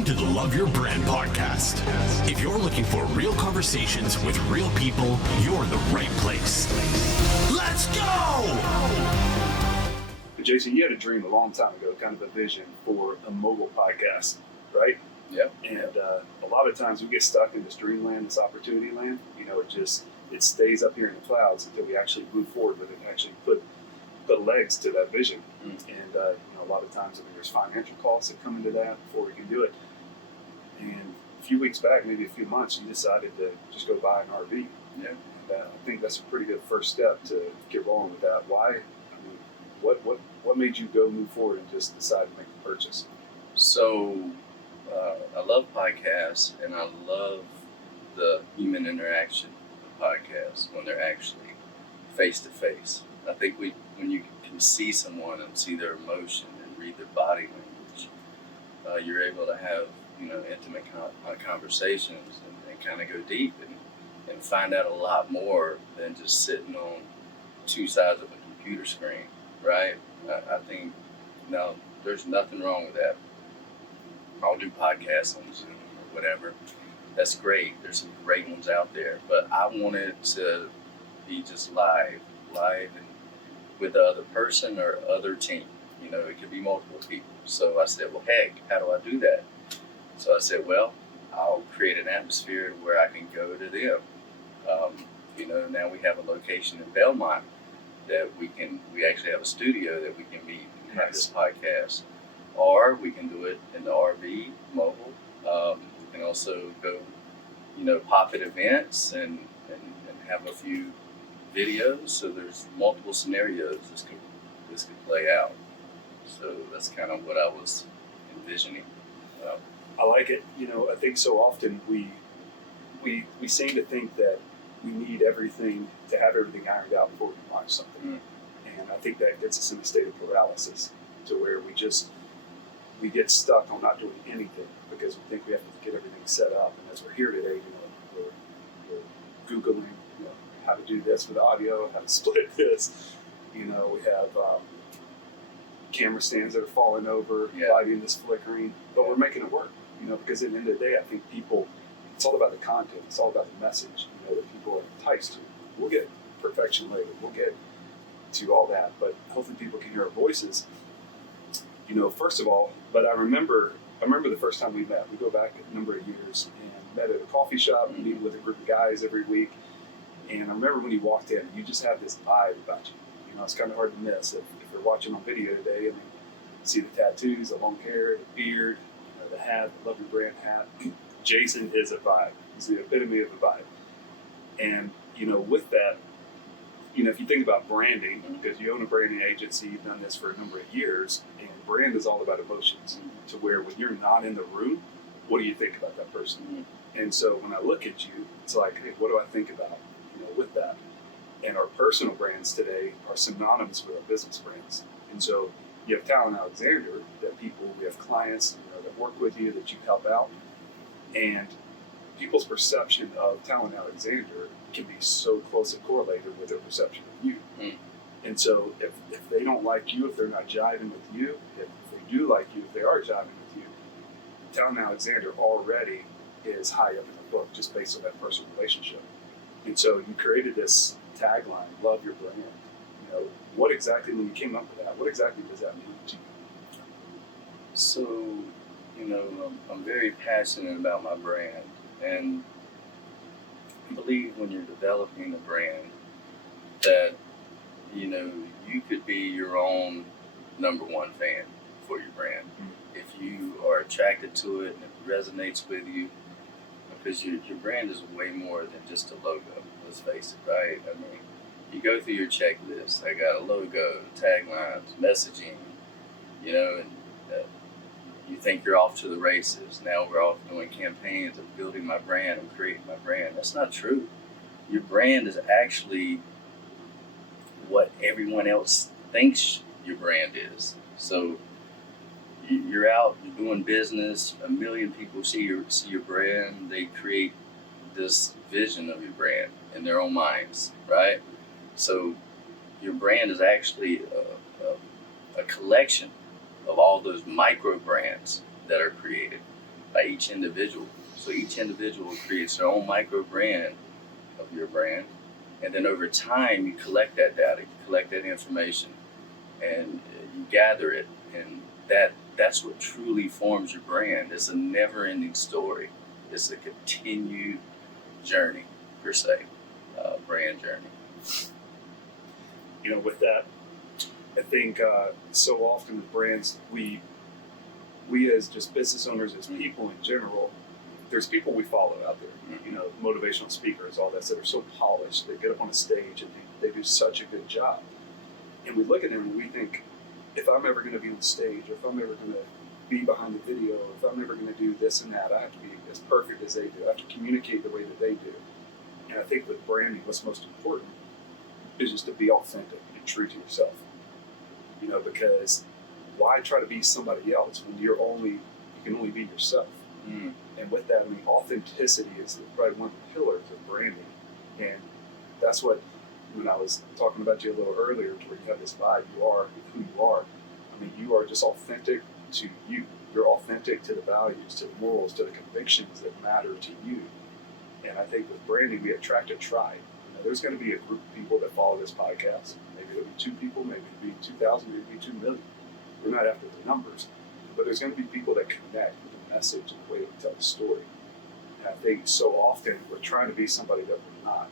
Welcome to the Love Your Brand podcast. If you're looking for real conversations with real people, you're in the right place. Let's go! Jason, you had a dream a long time ago, kind of a vision for a mobile podcast, right? Yep. And a lot of times we get stuck in this dreamland, this opportunity land. You know, it stays up here in the clouds until we actually move forward with it and actually put legs to that vision. And a lot of times there's financial costs that come into that before we can do it. And a few weeks back, maybe a few months, you decided to just go buy an RV. Yeah. And I think that's a pretty good first step to get rolling with that. Why? I mean, what made you go move forward and just decide to make the purchase? So I love podcasts, and I love the human interaction of podcasts when they're actually face to face. I think when you can see someone and see their emotion and read their body language, you're able to have intimate conversations and kind of go deep and find out a lot more than just sitting on two sides of a computer screen, right? I think now there's nothing wrong with that. I'll do podcasts on Zoom or whatever. That's great. There's some great ones out there, but I wanted to be just live and with the other person or other team. It could be multiple people. So I said, well, heck, how do I do that? So I said, well, I'll create an atmosphere where I can go to them. Now we have a location in Belmont that we actually have a studio that we can meet and have this podcast. Or we can do it in the RV, mobile. We can also go, pop at events and have a few videos. So there's multiple scenarios this could play out. So that's kind of what I was envisioning. I like it. I think so often we seem to think that we need everything to have everything ironed out before we can launch something. And I think that gets us in a state of paralysis to where we get stuck on not doing anything because we think we have to get everything set up. And as we're here today, we're Googling, how to do this with audio, how to split this. We have camera stands that are falling over, lighting that's flickering, but we're making it work, because at the end of the day, I think it's all about the content, it's all about the message, that people are enticed to. We'll get perfection later, we'll get to all that, but hopefully people can hear our voices, first of all. But I remember the first time we met. We go back a number of years and met at a coffee shop, and meeting with a group of guys every week. And I remember when you walked in, you just had this vibe about you. It's kind of hard to miss. If you're watching on video today, you see the tattoos, the long hair, the beard, the hat, the Love Your Brand hat. Jason is a vibe. He's the epitome of a vibe. And, with that, if you think about branding, because you own a branding agency, you've done this for a number of years, and brand is all about emotions, to where when you're not in the room, what do you think about that person? And so when I look at you, it's like, hey, what do I think about, with that? And our personal brands today are synonymous with our business brands. And so you have TalenAlexander, we have clients that work with you, that you help out. And people's perception of TalenAlexander can be so closely correlated with their perception of you. And so if they don't like you, if they're not jiving with you, if they do like you, if they are jiving with you, TalenAlexander already is high up in the book just based on that personal relationship. And so you created this tagline, Love Your Brand. What exactly, when you came up with that, what exactly does that mean to you? So, I'm very passionate about my brand, and I believe when you're developing a brand that, you could be your own number one fan for your brand. If you are attracted to it and it resonates with you, because your brand is way more than just a logo, let's face it, right? I mean, you go through your checklist. I got a logo, taglines, messaging, and you think you're off to the races. Now we're off doing campaigns of building my brand and creating my brand. That's not true. Your brand is actually what everyone else thinks your brand is. So you're out, you're doing business, a million people see your brand, they create this vision of your brand in their own minds, right? So your brand is actually a collection of all those micro brands that are created. by each individual. So each individual creates their own micro brand of your brand. And then over time, you collect that data, you collect that information, and you gather it. And that's what truly forms your brand. It's a never-ending story. It's a continued journey, per se, brand journey. You know, with that, I think so often with brands, we as just business owners, as people in general, there's people we follow out there, you know, motivational speakers, all that are so polished. They get up on a stage and they do such a good job. And we look at them and we think, if I'm ever going to be on stage, or if I'm ever going to be behind the video, or if I'm ever going to do this and that, I have to be as perfect as they do. I have to communicate the way that they do. And I think with branding, what's most important is just to be authentic and true to yourself. You know, because why try to be somebody else when you can only be yourself? Mm. And with that, I mean, authenticity is probably one of the pillars of branding. And that's what, when I was talking about you a little earlier, to where you have this vibe, you are who you are. I mean, you are just authentic to you. You're authentic to the values, to the morals, to the convictions that matter to you. And I think with branding, we attract a tribe. You know, there's going to be a group of people that follow this podcast. Maybe it'll be 2 people, maybe it'll be 2,000, maybe it'll be 2 million. We're not after the numbers, but there's going to be people that connect with the message and the way we tell the story. And I think so often we're trying to be somebody that we're not.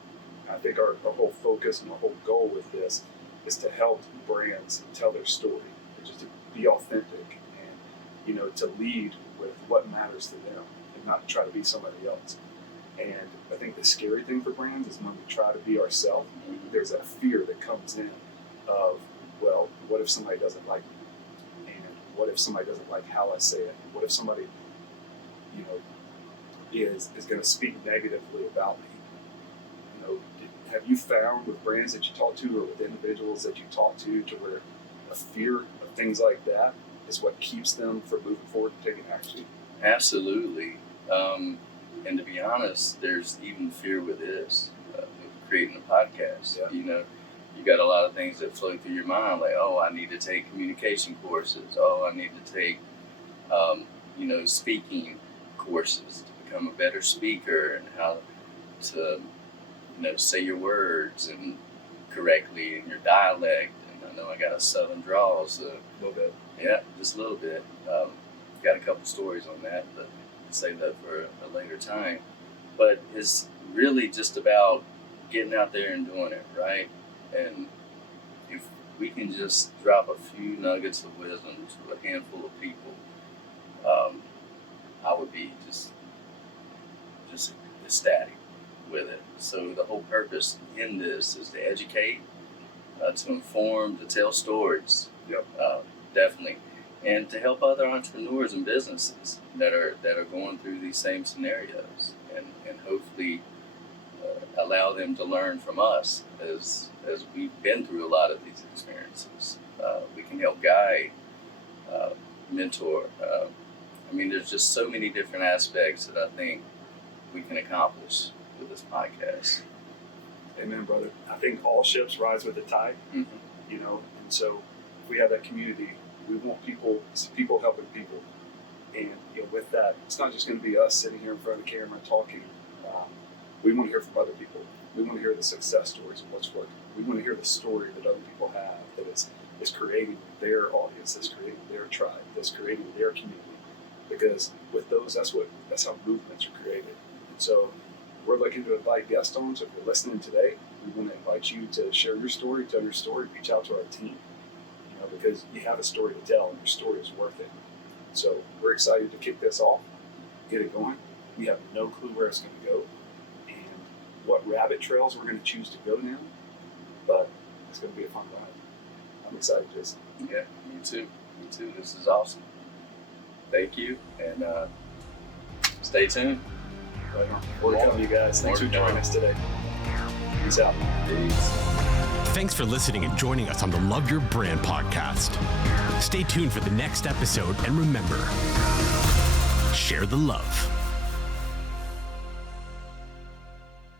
And I think our whole focus and our whole goal with this is to help brands tell their story, and just to be authentic and, you know, to lead with what matters to them and not try to be somebody else. And I think the scary thing for brands is when we try to be ourselves, there's that fear that comes in of, well, what if somebody doesn't like me? And what if somebody doesn't like how I say it? And what if somebody, you know, is going to speak negatively about me? You know, have you found with brands that you talk to or with individuals that you talk to where a fear of things like that is what keeps them from moving forward and taking action? Absolutely. And to be honest, there's even fear with this, with creating a podcast. Yeah. You know, you got a lot of things that flow through your mind, like, oh, I need to take communication courses. Oh, I need to take, you know, speaking courses to become a better speaker and how to, you know, say your words and correctly in your dialect. And I know I got a southern drawl, so A little bit. yeah, just a little bit. Got a couple stories on that, but save that for a later time. But it's really just about getting out there and doing it, right? And if we can just drop a few nuggets of wisdom to a handful of people, I would be just ecstatic with it. So the whole purpose in this is to educate, to inform, to tell stories. Yep. Definitely. And to help other entrepreneurs and businesses that are going through these same scenarios, and hopefully allow them to learn from us as we've been through a lot of these experiences. We can help guide, mentor. I mean, there's just so many different aspects that I think we can accomplish with this podcast. Amen, brother. I think all ships rise with the tide, Mm-hmm. you know, and so if we have that community, we want people helping people. And, you know, with that, it's not just going to be us sitting here in front of the camera talking. We want to hear from other people. We want to hear the success stories of what's working. We want to hear the story that other people have that is creating their audience, that's creating their tribe, that's creating their community. Because with those, that's how movements are created. And so we're looking to invite guests on. So if you're listening today, we want to invite you to share your story, tell your story, reach out to our team. You know, because you have a story to tell, and your story is worth it. So we're excited to kick this off, get it going. We have no clue where it's going to go and what rabbit trails we're going to choose to go down, but it's going to be a fun ride. I'm excited, Jason. Yeah, me too. This is awesome. Thank you, and stay tuned. Right on. More to come, you guys. Thanks for joining us today. Peace out. Peace. Thanks for listening and joining us on the Love Your Brand podcast. Stay tuned for the next episode, and remember, share the love.